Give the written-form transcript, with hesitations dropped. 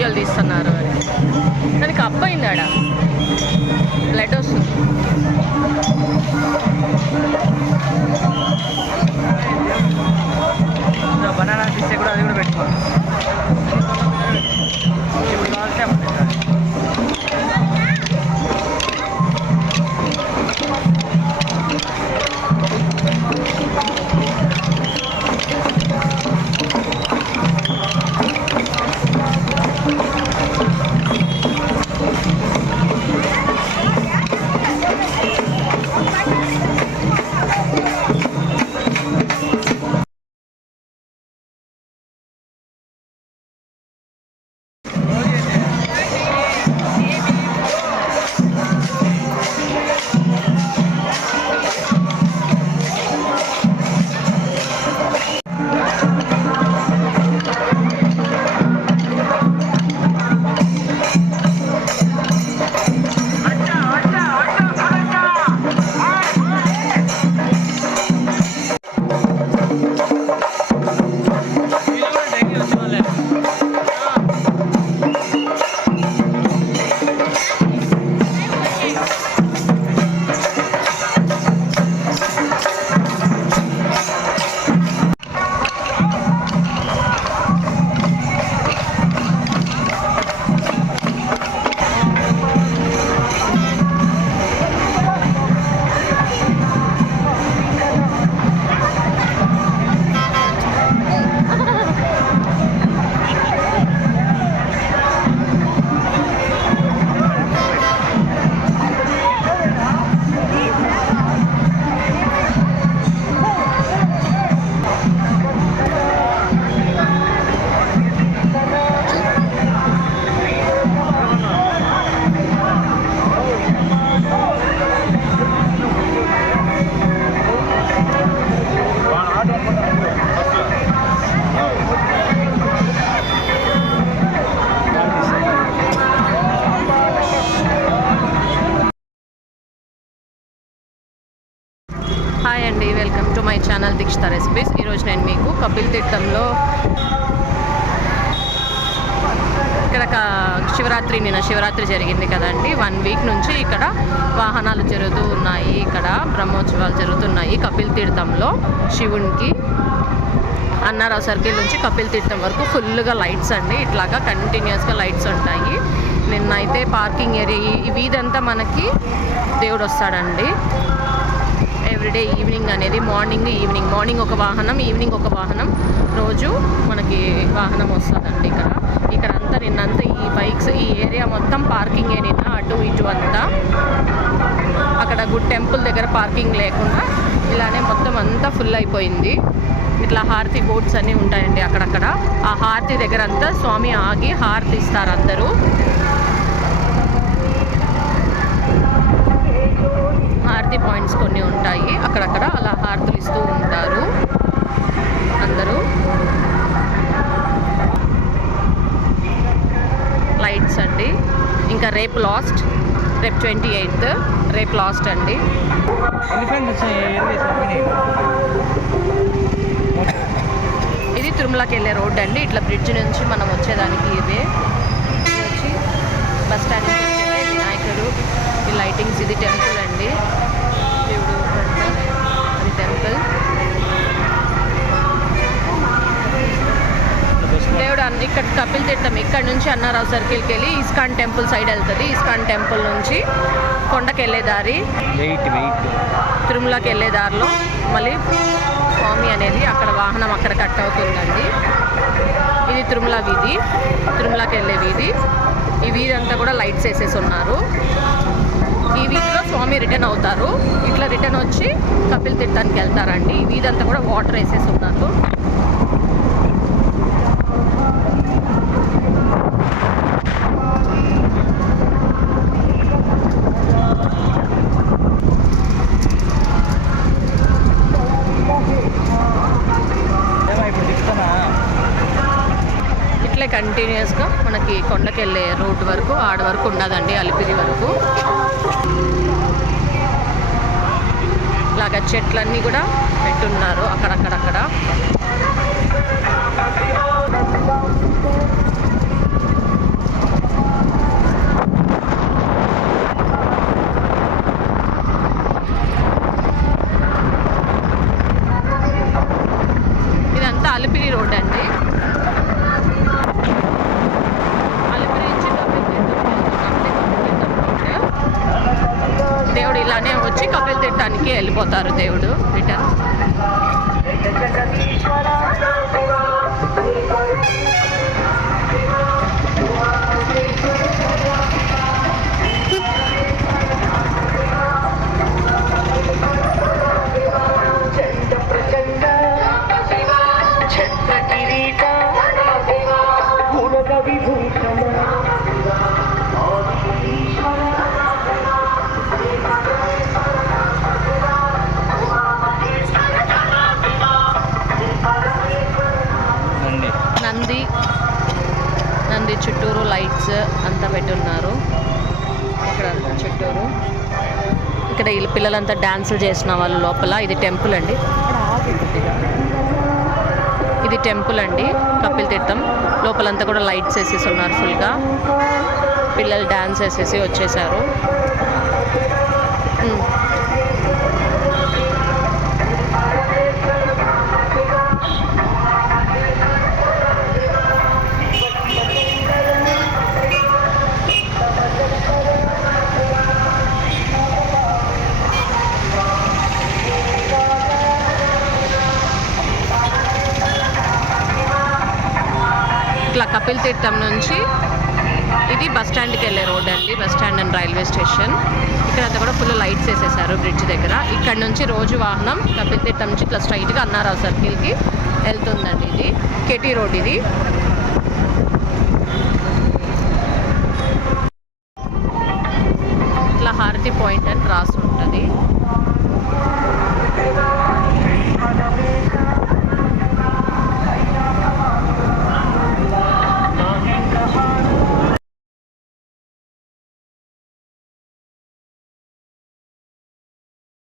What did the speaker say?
వీడియోలు తీస్తున్నారు అని. దానికి అబ్బాయింది ఆడ బ్లడ్ వస్తుంది. బనానా తీస్తే కూడా అది కూడా పెట్టుకోవాలి. ఇప్పుడు కావాల్సి హాయ్ అండి, welcome to my channel Dikshita recipes. ఈరోజు నేను మీకు కపిల్ తీర్థంలో ఇక్కడ నిన్న శివరాత్రి జరిగింది కదండి. 1 వీక్ నుంచి ఇక్కడ వాహనాలు జరుగుతూ ఉన్నాయి. ఇక్కడ బ్రహ్మోత్సవాలు జరుగుతున్నాయి కపిల్ తీర్థంలో శివునికి. అన్నారావు సర్కిల్ నుంచి కపిల్ తీర్థం వరకు ఫుల్గా లైట్స్ అండి. ఇట్లాగా కంటిన్యూస్గా లైట్స్ ఉంటాయి. నిన్నైతే పార్కింగ్ ఏరియా ఈ వీధంతా మనకి దేవుడు వస్తాడండి. ఎవ్రీడే ఈవినింగ్ అనేది మార్నింగ్ ఒక వాహనం, ఈవినింగ్ ఒక వాహనం, రోజు మనకి వాహనం వస్తుందండి. ఇక్కడ అంతా నిన్నంతా ఈ బైక్స్ ఈ ఏరియా మొత్తం పార్కింగ్ ఏరియా, అటు ఇటు అంతా. అక్కడ టెంపుల్ దగ్గర పార్కింగ్ లేకుండా ఇలానే మొత్తం అంతా ఫుల్ అయిపోయింది. ఇట్లా హారతి బోట్స్ అన్నీ ఉంటాయండి అక్కడక్కడ. ఆ హారతి దగ్గర అంతా స్వామి ఆగి హారతి ఇస్తారు అందరూ. హారతి పాయింట్స్ కొన్ని ఉంటాయి అక్కడక్కడ, అలా హారతులు ఇస్తూ ఉంటారు అందరూ. లైట్స్ అండి. ఇంకా రేపు 28th రేపు లాస్ట్ అండి. ఇది తిరుమలకి వెళ్ళే రోడ్ అండి. ఇట్లా బ్రిడ్జ్ నుంచి మనం వచ్చేదానికి ఇదే వచ్చి బస్ స్టాండ్ నుంచి వచ్చేదే వినాయకుడు. ఈ లైటింగ్స్, ఇది టెంపుల్ అండి. దేవుడు అది టెంపుల్. దేవుడు ఇక్కడ కపిల్ తీర్థం ఇక్కడ నుంచి అన్నారావు సర్కిల్కి వెళ్ళి ఇస్కాన్ టెంపుల్ సైడ్ వెళ్తుంది. ఇస్కాన్ టెంపుల్ నుంచి కొండకి వెళ్ళే దారి, తిరుమలకి వెళ్ళే దారిలో మళ్ళీ స్వామి అనేది అక్కడ వాహనం అక్కడ కట్ అవుతుందండి. ఇది తిరుమల వీధి, తిరుమలకి వెళ్ళే వీధి. ఈ వీధి అంతా కూడా లైట్స్ వేసేసి ఉన్నారు. ఈ వీధిలో స్వామి రిటర్న్ అవుతారు. ఇట్లా రిటర్న్ వచ్చి కపిల్ తీర్థానికి వెళ్తారండి. ఈ వీధి అంతా కూడా వాటర్ వేసేసి ఉన్నారు. ఇట్లే కంటిన్యూస్గా మనకి కొండకెళ్ళే రోడ్ వరకు ఆడ వరకు ఉండదండి, అలిపిరి వరకు. ఇలాగ చెట్లన్నీ కూడా పెట్టున్నారు అక్కడక్కడక్కడ. వైకుంఠానికి వెళ్ళిపోతారు దేవుడు రిటర్న్. నంది నంది చుట్టూరు లైట్స్ అంతా పెట్టున్నారు ఇక్కడ అంతా చుట్టూరు. ఇక్కడ వీళ్ళు పిల్లలంతా డాన్సులు చేసిన వాళ్ళు లోపల. ఇది టెంపుల్ అండి, ఇది టెంపుల్ అండి కపిల్ తీర్థం. లోపలంతా కూడా లైట్స్ వేసేసి ఉన్నారు ఫుల్గా. పిల్లలు డాన్స్ వేసేసి వచ్చేసారు. ఇట్లా కపిల్ తీర్థం నుంచి ఇది బస్ స్టాండ్కి వెళ్ళే రోడ్ అండి, bus stand and railway station. ఇక్కడంతా కూడా ఫుల్ లైట్స్ వేసేసారు బ్రిడ్జ్ దగ్గర. ఇక్కడ నుంచి రోజు వాహనం కపిల్ తీర్థం నుంచి ఇట్లా స్ట్రైట్గా అన్నారావు సర్కిల్కి వెళ్తుందండి. ఇది కేటీ రోడ్ ఇది.